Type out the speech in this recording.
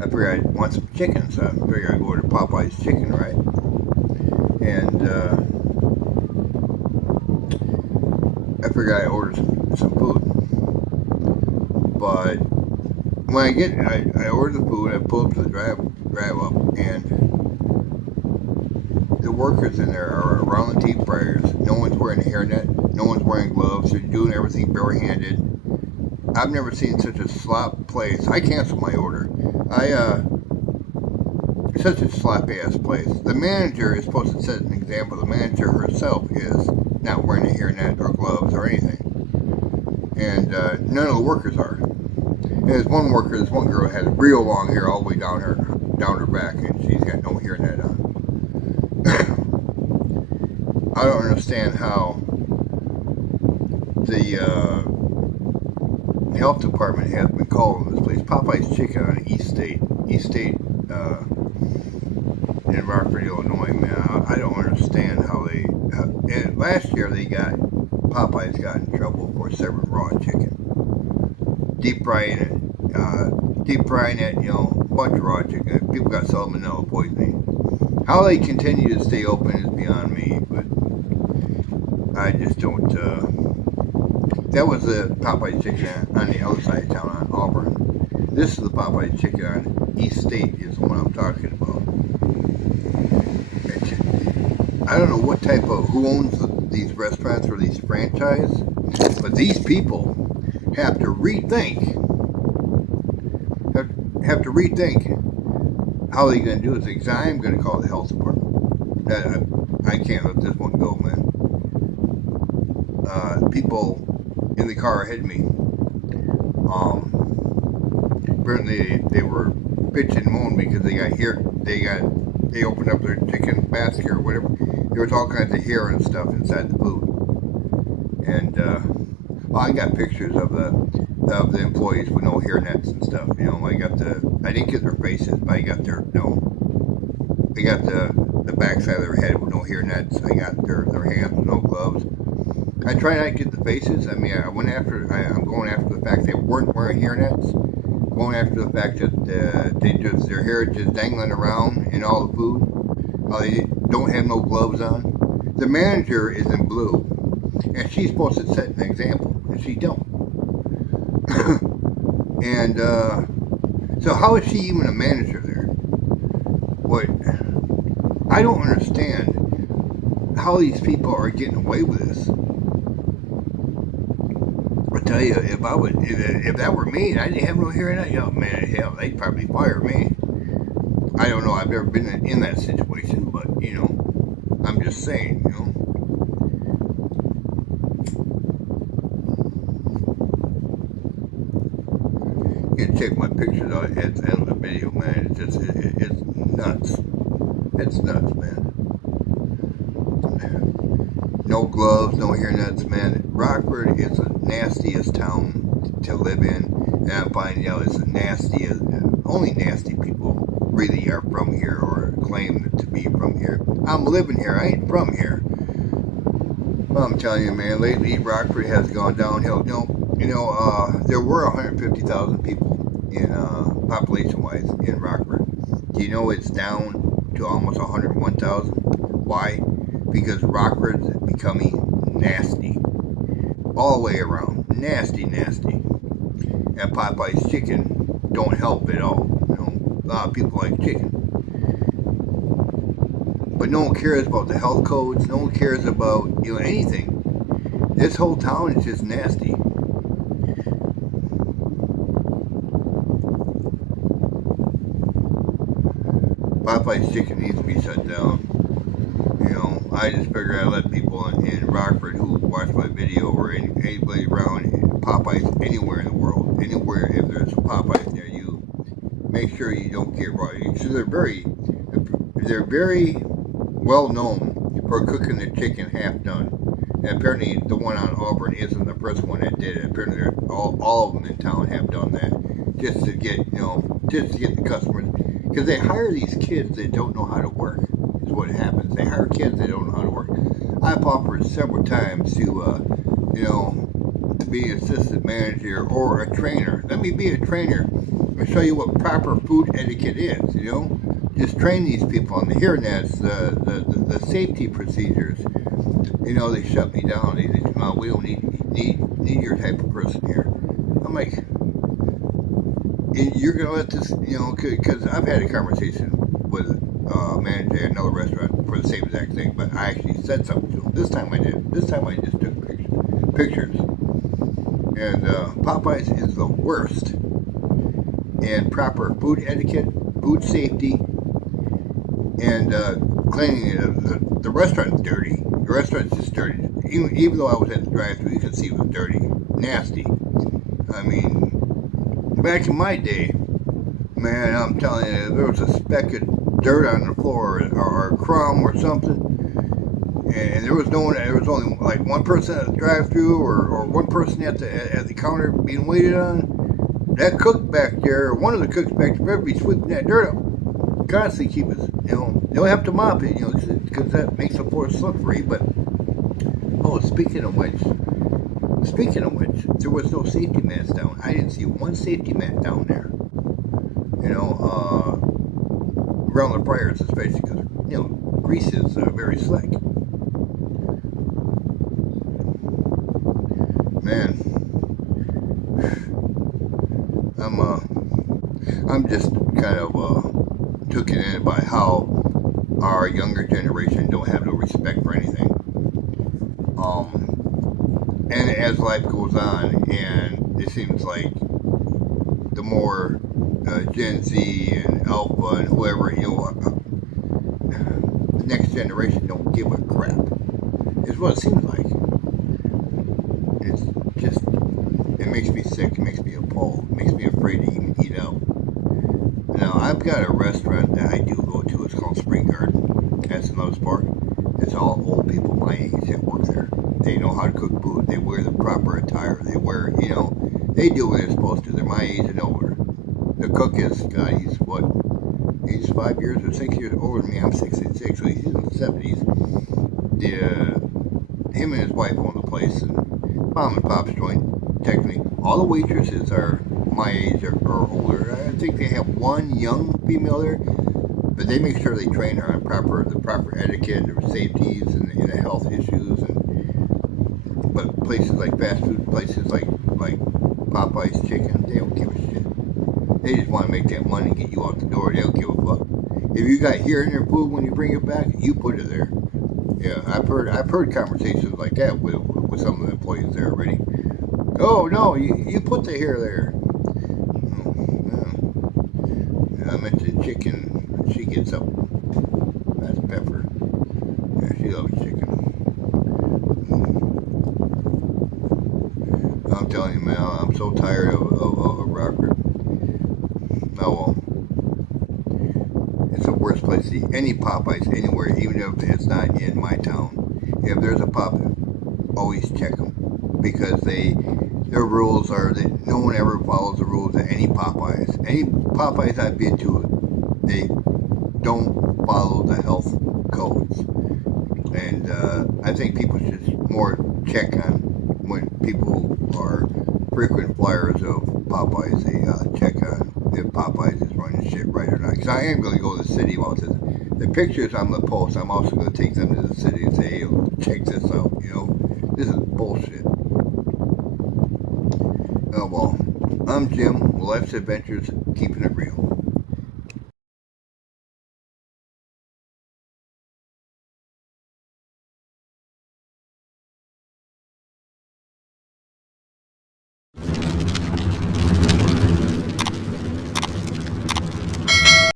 I figured I'd want some chicken, so I figured I'd go to Popeyes Chicken, right? And I figured I'd order some food. But when I order the food, I pull up to the drive up, and the workers in there are around the deep fryers. No one's wearing a hairnet. No one's wearing gloves. They're doing everything barehanded. I've never seen such a slop place. I canceled my order. Such a sloppy ass place. The manager is supposed to set an example. The manager herself is not wearing a hairnet or gloves or anything, and none of the workers are. And there's one worker, this one girl had real long hair all the way down her back, and she's got no hairnet on. I don't understand how the health department has been called in this place. Popeyes Chicken on East State in Rockford, Illinois, man. I don't understand how they. And last year Popeyes got in trouble for serving raw chicken, deep frying it, a bunch of raw chicken. People got salmonella poisoning. How they continue to stay open is beyond me, but I just don't. That was the Popeyes Chicken on the other side of town on Auburn. This is the Popeyes Chicken on East State is the one I'm talking about. I don't know what type of, who owns these restaurants or these franchises, but these people have to rethink how they're going to do this. I am going to call the health department. I can't let this one go, man. People in the car ahead of me, apparently they were bitching and moaning because they opened up their chicken basket or whatever. There was all kinds of hair and stuff inside the food. And I got pictures of the employees with no hair nets and stuff. I didn't get their faces, but I got their the backside of their head with no hair nets. I got their hands with no gloves. I try not to get the faces. I mean, I'm going after the fact they weren't wearing hair nets. Going after the fact that their hair just dangling around in all the food. They don't have no gloves on. The manager is in blue, and she's supposed to set an example, and she don't. And so how is she even a manager there? What? I don't understand how these people are getting away with this. I tell you, if that were me and I didn't have no hair in that, man, hell, they'd probably fire me. I don't know. I've never been in that situation, but I'm just saying, You can check my pictures out at the end of the video, man. It's nuts. It's nuts, man. No gloves, no hairnets, man. Rockford is the nastiest town to live in, and I'm finding out it's the nastiest. Only nasty people really are from here or claim to be from here. I'm living here. I ain't from here. Well, I'm telling you, man. Lately, Rockford has gone downhill. There were 150,000 people in population-wise in Rockford. Do you know it's down to almost 101,000? Why? Because Rockford's becoming nasty. All the way around. Nasty, nasty. And Popeyes Chicken don't help at all. A lot of people like chicken. But no one cares about the health codes. No one cares about, anything. This whole town is just nasty. Popeyes Chicken needs to be shut down. I just figured I'd let people in Rockford who watch my video or anybody around Popeyes anywhere in the world, anywhere if there's a Popeyes near you, make sure you don't get raw. So they're very well known for cooking the chicken half done. And apparently the one on Auburn isn't the first one that did it. Apparently all of them in town have done that just to get the customers, because they hire these kids that don't know how to work. Is what happens. They hire kids that don't know how to work. I've offered several times to be an assistant manager or a trainer. Let me be a trainer. show you what proper food etiquette is. You know, just train these people on the hearing that's the safety procedures. You know, they shut me down. They say, "No, we don't need your type of person here." I'm like, you're gonna let this, you know, because I've had a conversation with a manager at another restaurant for the same exact thing, but I actually said something to him. This time I did. This time I just took pictures. And Popeyes is the worst in proper food etiquette, food safety, and cleaning it. The restaurant's dirty. The restaurant's just dirty. Even though I was at the drive-thru, you could see it was dirty, nasty. I mean, back in my day, man, I'm telling you, if there was a speck of dirt on the floor or a crumb or something, and there was no one, there was only like one person at the drive-thru or one person at the counter being waited on. That cook back there, or one of the cooks back there, better be sweeping that dirt up. Constantly keep us, you know, they don't have to mop it, you know, because that makes the floor slippery. But oh, speaking of which, there was no safety mats down. I didn't see one safety mat down there. You know, around the fryers especially, because you know grease is very slick. Man, I'm just kind of taken in by how our younger generation don't have no respect for anything. And as life goes on, and it seems like the more Gen Z and Alpha and whoever, you know, the next generation don't give a crap. Is what it seems like. It's just, it makes me sick. It makes me appalled. It makes me afraid to even eat out. Now, I've got a restaurant that I do go to. It's called Spring Garden. That's another spot. It's all old people my age that work there. They know how to cook food. They wear the proper attire. They wear, you know, they do what they're supposed to. They're my age and older. The cook is, God, he's what? He's 5 years or 6 years older than me. I'm 66, so he's in the 70s. Him and his wife own the place, and mom and pop's joint, technically. All the waitresses are my age or older. I think they have one young female there, but they make sure they train her on the proper etiquette, or safeties, and the health issues. But places like fast food places like Popeyes chicken, they don't give a shit. They just want to make that money and get you out the door. They don't give a fuck. If you got hair in your food when you bring it back, you put it there. Yeah, I've heard conversations like that with some of the employees there already. Oh no, you put the hair there. I mentioned chicken. She gets up. That's Pepper. Yeah, she loves chicken. I'm telling you, man, I'm so tired of Rockford. Oh well. It's the worst place to eat any Popeyes anywhere, even if it's not in my town. If there's a Popeye, always check them, because their rules are that no one ever follows the rules at any Popeyes. Any Popeyes I've been to, they don't follow the health codes, and I think people should more check on when people are frequent flyers of Popeyes. They check on if Popeyes is running shit right or not. Because I am going to go to the city about this. The pictures I'm going to post, I'm also going to take them to the city and say, hey, check this out. You know, this is bullshit. Oh well, I'm Jim. Life's Adventures, keeping it real.